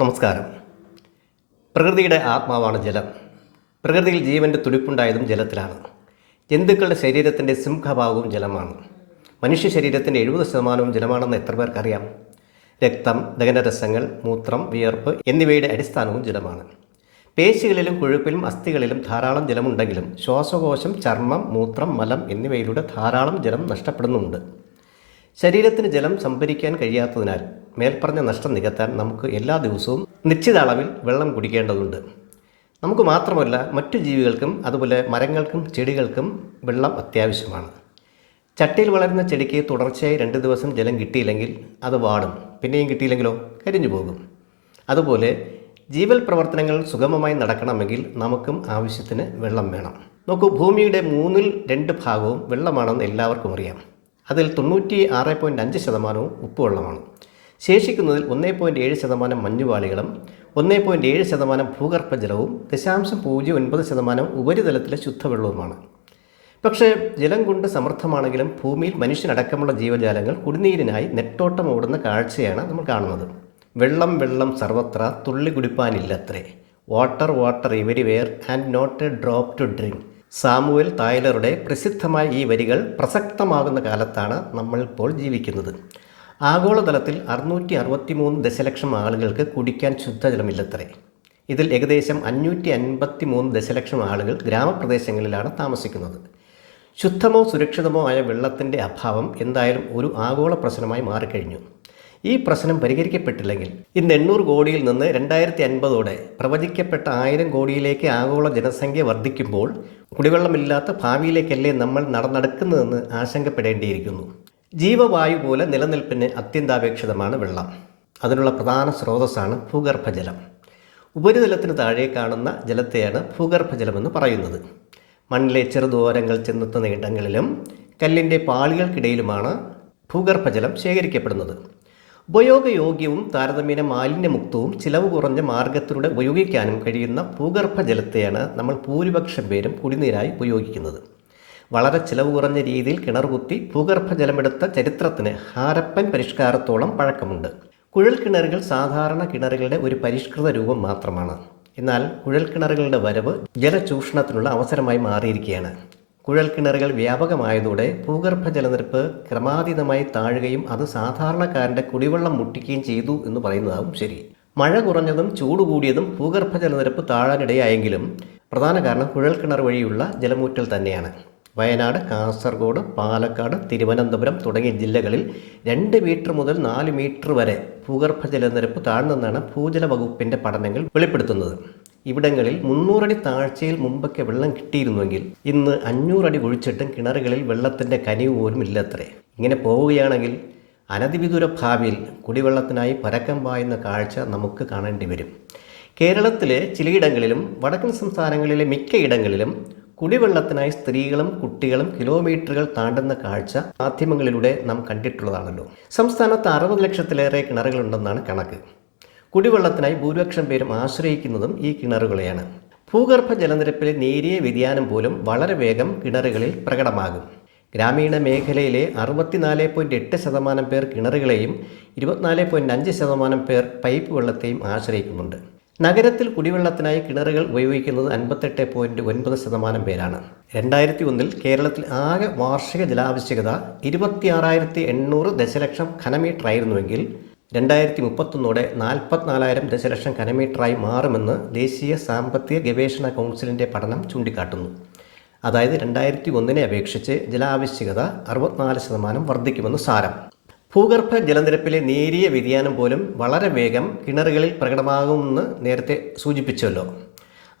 നമസ്കാരം. പ്രകൃതിയുടെ ആത്മാവാണ് ജലം. പ്രകൃതിയിൽ ജീവന്റെ തുടിപ്പുണ്ടായതും ജലത്തിലാണ്. ജന്തുക്കളുടെ ശരീരത്തിന്റെ സിംഹഭാഗവും ജലമാണ്. മനുഷ്യ ശരീരത്തിന്റെ എഴുപത് ശതമാനവും ജലമാണെന്ന് എത്ര പേർക്കറിയാം? രക്തം ദഹനരസങ്ങൾ മൂത്രം വിയർപ്പ് എന്നിവയുടെ അടിസ്ഥാനവും ജലമാണ്. പേശികളിലും കൊഴുപ്പിലും അസ്ഥികളിലും ധാരാളം ജലമുണ്ടെങ്കിലും ശ്വാസകോശം ചർമ്മം മൂത്രം മലം എന്നിവയിലൂടെ ധാരാളം ജലം നഷ്ടപ്പെടുന്നുമുണ്ട്. ശരീരത്തിന് ജലം സംഭരിക്കാൻ കഴിയാത്തതിനാൽ മേൽപ്പറഞ്ഞ നഷ്ടം നികത്താൻ നമുക്ക് എല്ലാ ദിവസവും നിശ്ചിത അളവിൽ വെള്ളം കുടിക്കേണ്ടതുണ്ട്. നമുക്ക് മാത്രമല്ല മറ്റു ജീവികൾക്കും അതുപോലെ മരങ്ങൾക്കും ചെടികൾക്കും വെള്ളം അത്യാവശ്യമാണ്. ചട്ടിയിൽ വളരുന്ന ചെടിക്ക് തുടർച്ചയായി രണ്ട് ദിവസം ജലം കിട്ടിയില്ലെങ്കിൽ അത് വാടും പിന്നെയും കിട്ടിയില്ലെങ്കിലോ കരിഞ്ഞു പോകും. അതുപോലെ ജീവൽ പ്രവർത്തനങ്ങൾ സുഗമമായി നടക്കണമെങ്കിൽ നമുക്കും ആവശ്യത്തിന് വെള്ളം വേണം. നോക്കൂ ഭൂമിയുടെ മൂന്നിൽ രണ്ട് ഭാഗവും വെള്ളമാണെന്ന് എല്ലാവർക്കും അറിയാം. അതിൽ തൊണ്ണൂറ്റി ആറ് പോയിന്റ് അഞ്ച് ശതമാനവും ഉപ്പുവെള്ളമാണ്. ശേഷിക്കുന്നതിൽ ഒന്നേ പോയിന്റ് ഏഴ് ശതമാനം മഞ്ഞുപാളികളും ഒന്നേ പോയിന്റ് ഏഴ് ശതമാനം ഭൂഗർഭജലവും ദശാംശം പൂജ്യം ഒൻപത് ശതമാനം ഉപരിതലത്തിലെ ശുദ്ധവെള്ളവുമാണ്. പക്ഷേ ജലം കൊണ്ട് സമൃദ്ധമാണെങ്കിലും ഭൂമിയിൽ മനുഷ്യനടക്കമുള്ള ജീവജാലങ്ങൾ കുടിനീരിനായി നെട്ടോട്ടം ഓടുന്ന കാഴ്ചയാണ് നമ്മൾ കാണുന്നത്. വെള്ളം വെള്ളം സർവത്ര തുള്ളി കുടിപ്പാനില്ലത്രേ water water everywhere and not a drop to drink Samuel തായ്ലറുടെ പ്രസിദ്ധമായ ഈ വരികൾ പ്രസക്തമാകുന്ന കാലത്താണ് നമ്മൾ ഇപ്പോൾ ജീവിക്കുന്നത്. ആഗോളതലത്തിൽ അറുന്നൂറ്റി അറുപത്തി മൂന്ന് ദശലക്ഷം ആളുകൾക്ക് കുടിക്കാൻ ശുദ്ധജലമില്ലത്രേ. ഇതിൽ ഏകദേശം അഞ്ഞൂറ്റി അൻപത്തി മൂന്ന് ദശലക്ഷം ആളുകൾ ഗ്രാമപ്രദേശങ്ങളിലാണ് താമസിക്കുന്നത്. ശുദ്ധമോ സുരക്ഷിതമോ ആയ വെള്ളത്തിന്റെ അഭാവം എന്തായാലും ഒരു ആഗോള പ്രശ്നമായി മാറിക്കഴിഞ്ഞു. ഈ പ്രശ്നം പരിഹരിക്കപ്പെട്ടില്ലെങ്കിൽ ഇന്ന് എണ്ണൂറ് കോടിയിൽ നിന്ന് രണ്ടായിരത്തി അൻപതോടെ പ്രവചിക്കപ്പെട്ട ആയിരം കോടിയിലേക്ക് ആഗോള ജനസംഖ്യ വർദ്ധിക്കുമ്പോൾ കുടിവെള്ളമില്ലാത്ത ഭാവിയിലേക്കല്ലേ നമ്മൾ നടന്നെടുക്കുന്നതെന്ന് ആശങ്കപ്പെടേണ്ടിയിരിക്കുന്നു. ജീവവായു പോലെ നിലനിൽപ്പിന് അത്യന്താപേക്ഷിതമാണ് വെള്ളം. അതിനുള്ള പ്രധാന സ്രോതസ്സാണ് ഭൂഗർഭജലം. ഉപരിതലത്തിന് താഴെ കാണുന്ന ജലത്തെയാണ് ഭൂഗർഭജലമെന്ന് പറയുന്നത്. മണ്ണിലെ ചെറുദൂരങ്ങൾ ചെന്നെത്തുന്ന ഇടങ്ങളിലും കല്ലിന്റെ പാളികൾക്കിടയിലുമാണ് ഭൂഗർഭജലം ശേഖരിക്കപ്പെടുന്നത്. ഉപയോഗയോഗ്യവും താരതമ്യേന മാലിന്യമുക്തവും ചിലവ് കുറഞ്ഞ മാർഗത്തിലൂടെ ഉപയോഗിക്കാനും കഴിയുന്ന ഭൂഗർഭജലത്തെയാണ് നമ്മൾ ഭൂരിപക്ഷം പേരും കുടിനീരായി ഉപയോഗിക്കുന്നത്. വളരെ ചിലവ് കുറഞ്ഞ രീതിയിൽ കിണർ കുത്തി ഭൂഗർഭജലമെടുത്ത ചരിത്രത്തിന് ഹാരപ്പൻ പരിഷ്കാരത്തോളം പഴക്കമുണ്ട്. കുഴൽ കിണറുകൾ സാധാരണ കിണറുകളുടെ ഒരു പരിഷ്കൃത രൂപം മാത്രമാണ്. എന്നാൽ കുഴൽ കിണറുകളുടെ വരവ് ജലചൂഷണത്തിനുള്ള അവസരമായി മാറിയിരിക്കുകയാണ്. കുഴൽ കിണറുകൾ വ്യാപകമായതോടെ ഭൂഗർഭ ജലനിരപ്പ് ക്രമാതീതമായി താഴുകയും അത് സാധാരണക്കാരന്റെ കുടിവെള്ളം മുട്ടിക്കുകയും ചെയ്തു എന്ന് പറയുന്നതാവും ശരി. മഴ കുറഞ്ഞതും ചൂട് കൂടിയതും ഭൂഗർഭ ജലനിരപ്പ് താഴാനിടയായെങ്കിലും പ്രധാന കാരണം കുഴൽ കിണർ വഴിയുള്ള ജലമൂറ്റൽ തന്നെയാണ്. വയനാട് കാസർഗോഡ് പാലക്കാട് തിരുവനന്തപുരം തുടങ്ങിയ ജില്ലകളിൽ രണ്ട് മീറ്റർ മുതൽ നാല് മീറ്റർ വരെ ഭൂഗർഭ ജലനിരപ്പ് താഴ്ന്നെന്നാണ് ഭൂജല വകുപ്പിന്റെ പഠനങ്ങൾ വെളിപ്പെടുത്തുന്നത്. ഇവിടങ്ങളിൽ മുന്നൂറടി താഴ്ചയിൽ മുമ്പൊക്കെ വെള്ളം കിട്ടിയിരുന്നുവെങ്കിൽ ഇന്ന് അഞ്ഞൂറടി ഒഴിച്ചിട്ടും കിണറുകളിൽ വെള്ളത്തിന്റെ കനിവ് പോലും ഇല്ലത്രേ. ഇങ്ങനെ പോവുകയാണെങ്കിൽ അനധിവിദൂര ഭാവിയിൽ കുടിവെള്ളത്തിനായി പരക്കം പായുന്ന കാഴ്ച നമുക്ക് കാണേണ്ടി വരും. കേരളത്തിലെ ചിലയിടങ്ങളിലും വടക്കൻ സംസ്ഥാനങ്ങളിലെ മിക്ക ഇടങ്ങളിലും കുടിവെള്ളത്തിനായി സ്ത്രീകളും കുട്ടികളും കിലോമീറ്ററുകൾ താണ്ടുന്ന കാഴ്ച മാധ്യമങ്ങളിലൂടെ നാം കണ്ടിട്ടുള്ളതാണല്ലോ. സംസ്ഥാനത്ത് അറുപത് ലക്ഷത്തിലേറെ കിണറുകളുണ്ടെന്നാണ് കണക്ക്. കുടിവെള്ളത്തിനായി ഭൂരിപക്ഷം പേരും ആശ്രയിക്കുന്നതും ഈ കിണറുകളെയാണ്. ഭൂഗർഭ ജലനിരപ്പിലെ നേരിയ വ്യതിയാനം പോലും വളരെ വേഗം കിണറുകളിൽ പ്രകടമാകും. ഗ്രാമീണ മേഖലയിലെ അറുപത്തിനാല് പോയിന്റ് എട്ട് ശതമാനം പേർ കിണറുകളെയും ഇരുപത്തിനാല് പോയിന്റ് അഞ്ച് ശതമാനം പേർ പൈപ്പ് വെള്ളത്തെയും ആശ്രയിക്കുന്നുണ്ട്. നഗരത്തിൽ കുടിവെള്ളത്തിനായി കിണറുകൾ ഉപയോഗിക്കുന്നത് അൻപത്തെട്ട് പോയിന്റ് ഒൻപത് ശതമാനം പേരാണ്. രണ്ടായിരത്തി ഒന്നിൽ കേരളത്തിൽ ആകെ വാർഷിക ജലാവശ്യകത ഇരുപത്തിയാറായിരത്തി എണ്ണൂറ് ദശലക്ഷം ഘനമീറ്റർ ആയിരുന്നുവെങ്കിൽ രണ്ടായിരത്തി മുപ്പത്തൊന്നോടെ നാൽപ്പത്തിനാലായിരം ദശലക്ഷം ഘനമീറ്ററായി മാറുമെന്ന് ദേശീയ സാമ്പത്തിക ഗവേഷണ കൗൺസിലിന്റെ പഠനം ചൂണ്ടിക്കാട്ടുന്നു. അതായത് രണ്ടായിരത്തി ഒന്നിനെ അപേക്ഷിച്ച് ജലാവശ്യകത അറുപത്തിനാല് ശതമാനം വർദ്ധിക്കുമെന്ന് സാരം. ഭൂഗർഭ ജലനിരപ്പിലെ നേരിയ വ്യതിയാനം പോലും വളരെ വേഗം കിണറുകളിൽ പ്രകടമാകുമെന്ന് നേരത്തെ സൂചിപ്പിച്ചല്ലോ.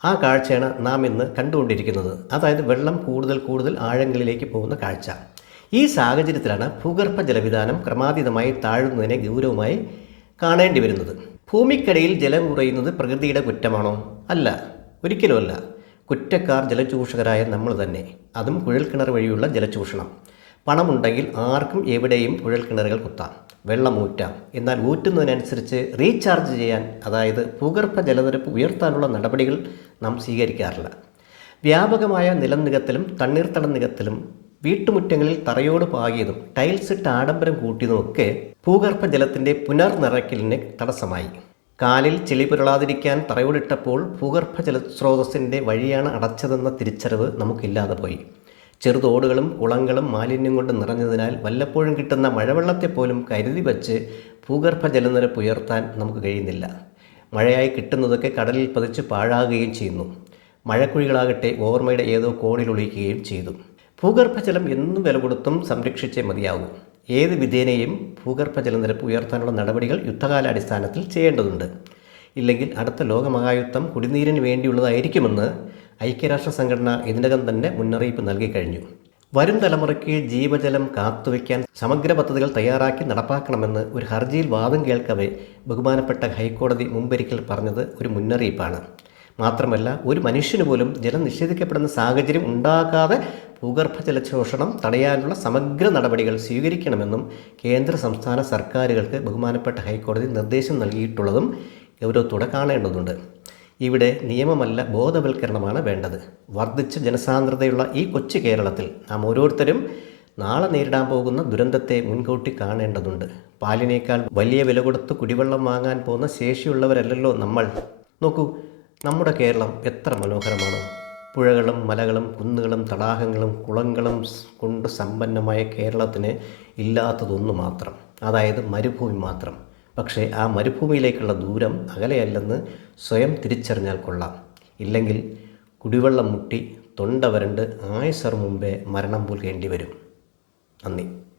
ആ കാഴ്ചയാണ് നാം ഇന്ന് കണ്ടുകൊണ്ടിരിക്കുന്നത്. അതായത് വെള്ളം കൂടുതൽ കൂടുതൽ ആഴങ്ങളിലേക്ക് പോകുന്ന കാഴ്ച. ഈ സാഹചര്യത്തിലാണ് ഭൂഗർഭ ജലവിധാനം ക്രമാതീതമായി താഴുന്നതിനെ ഗൗരവമായി കാണേണ്ടി വരുന്നത്. ഭൂമിക്കടിയിൽ ജലം കുറയുന്നത് പ്രകൃതിയുടെ കുറ്റമാണോ? അല്ല. ഒരിക്കലുമല്ല കുറ്റക്കാർ ജലചൂഷകരായ നമ്മൾ തന്നെ. അതും കുഴൽക്കിണർ വഴിയുള്ള ജലചൂഷണം. പണമുണ്ടെങ്കിൽ ആർക്കും എവിടെയും കുഴൽക്കിണറുകൾ കുത്താം. വെള്ളം ഊറ്റാം. എന്നാൽ ഊറ്റുന്നതിനനുസരിച്ച് റീചാർജ് ചെയ്യാൻ അതായത് ഭൂഗർഭ ജലനിരപ്പ് ഉയർത്താനുള്ള നടപടികൾ നാം സ്വീകരിക്കാറില്ല. വ്യാപകമായ നിലം നികത്തലും തണ്ണീർത്തടം നികത്തലും വീട്ടുമുറ്റങ്ങളിൽ തറയോട് പാകിയതും ടൈൽസ് ഇട്ട് ആഡംബരം കൂട്ടിയതുമൊക്കെ ഭൂഗർഭ ജലത്തിന്റെ പുനർനിറയ്ക്കലിന് തടസ്സമായി. കാലിൽ ചെളി പുരളാതിരിക്കാൻ തറയോടിട്ടപ്പോൾ ഭൂഗർഭ ജലസ്രോതസ്സിന്റെ വഴിയാണ് അടച്ചതെന്ന തിരിച്ചറിവ് നമുക്കില്ലാതെ പോയി. ചെറുതോടുകളും കുളങ്ങളും മാലിന്യം കൊണ്ട് നിറഞ്ഞതിനാൽ വല്ലപ്പോഴും കിട്ടുന്ന മഴവെള്ളത്തെപ്പോലും കരുതി വച്ച് ഭൂഗർഭ ജലനിരപ്പ് ഉയർത്താൻ നമുക്ക് കഴിയുന്നില്ല. മഴയായി കിട്ടുന്നതൊക്കെ കടലിൽ പതിച്ച് പാഴാകുകയും ചെയ്യുന്നു. മഴക്കുഴികളാകട്ടെ ഓർമ്മയുടെ ഏതോ കോണിൽ ഒളിക്കുകയും ചെയ്തു. ഭൂഗർഭജലം എന്നും വില കൊടുത്തും സംരക്ഷിച്ചേ മതിയാകൂ ഏത് വിധേനയും ഭൂഗർഭജല നിരപ്പ് ഉയർത്താനുള്ള നടപടികൾ യുദ്ധകാലാടിസ്ഥാനത്തിൽ ചെയ്യേണ്ടതുണ്ട്. ഇല്ലെങ്കിൽ അടുത്ത ലോകമഹായുദ്ധം കുടിനീരിന് വേണ്ടിയുള്ളതായിരിക്കുമെന്ന് ഐക്യരാഷ്ട്ര സംഘടന ഇതിനകം തന്നെ മുന്നറിയിപ്പ് നൽകിക്കഴിഞ്ഞു വരും തലമുറയ്ക്ക് ജീവജലം കാത്തുവയ്ക്കാൻ സമഗ്ര പദ്ധതികൾ തയ്യാറാക്കി നടപ്പാക്കണമെന്ന് ഒരു ഹർജിയിൽ വാദം കേൾക്കവേ ബഹുമാനപ്പെട്ട ഹൈക്കോടതി മുമ്പൊരിക്കൽ പറഞ്ഞത് ഒരു മുന്നറിയിപ്പാണ്. മാത്രമല്ല ഒരു മനുഷ്യന് പോലും ജലം നിഷേധിക്കപ്പെടുന്ന സാഹചര്യം ഉണ്ടാകാതെ ഭൂഗർഭ ജലശോഷണം തടയാനുള്ള സമഗ്ര നടപടികൾ സ്വീകരിക്കണമെന്നും കേന്ദ്ര സംസ്ഥാന സർക്കാരുകൾക്ക് ബഹുമാനപ്പെട്ട ഹൈക്കോടതി നിർദ്ദേശം നൽകിയിട്ടുള്ളതും ഗൗരവത്തോടെ കാണേണ്ടതുണ്ട്. ഇവിടെ നിയമമല്ല ബോധവൽക്കരണമാണ് വേണ്ടത്. വർദ്ധിച്ച ജനസാന്ദ്രതയുള്ള ഈ കൊച്ചു കേരളത്തിൽ നാം ഓരോരുത്തരും നാളെ നേരിടാൻ പോകുന്ന ദുരന്തത്തെ മുൻകൂട്ടി കാണേണ്ടതുണ്ട്. പാലിനേക്കാൾ വലിയ വില കൊടുത്ത് കുടിവെള്ളം വാങ്ങാൻ പോകുന്ന ശേഷിയുള്ളവരല്ലല്ലോ നമ്മൾ. നോക്കൂ നമ്മുടെ കേരളം എത്ര മനോഹരമാണ്. പുഴകളും മലകളും കുന്നുകളും തടാകങ്ങളും കുളങ്ങളും കൊണ്ട് സമ്പന്നമായ കേരളത്തിന് ഇല്ലാത്തതൊന്നു മാത്രം. അതായത് മരുഭൂമി മാത്രം. പക്ഷേ ആ മരുഭൂമിയിലേക്കുള്ള ദൂരം അകലെയല്ലെന്ന് സ്വയം തിരിച്ചറിഞ്ഞാൽ കൊള്ളാം. ഇല്ലെങ്കിൽ കുടിവെള്ളം മുട്ടി തൊണ്ട വരണ്ട് ആയുസർ മുമ്പേ മരണം പുൽകേണ്ടി വരും. നന്ദി.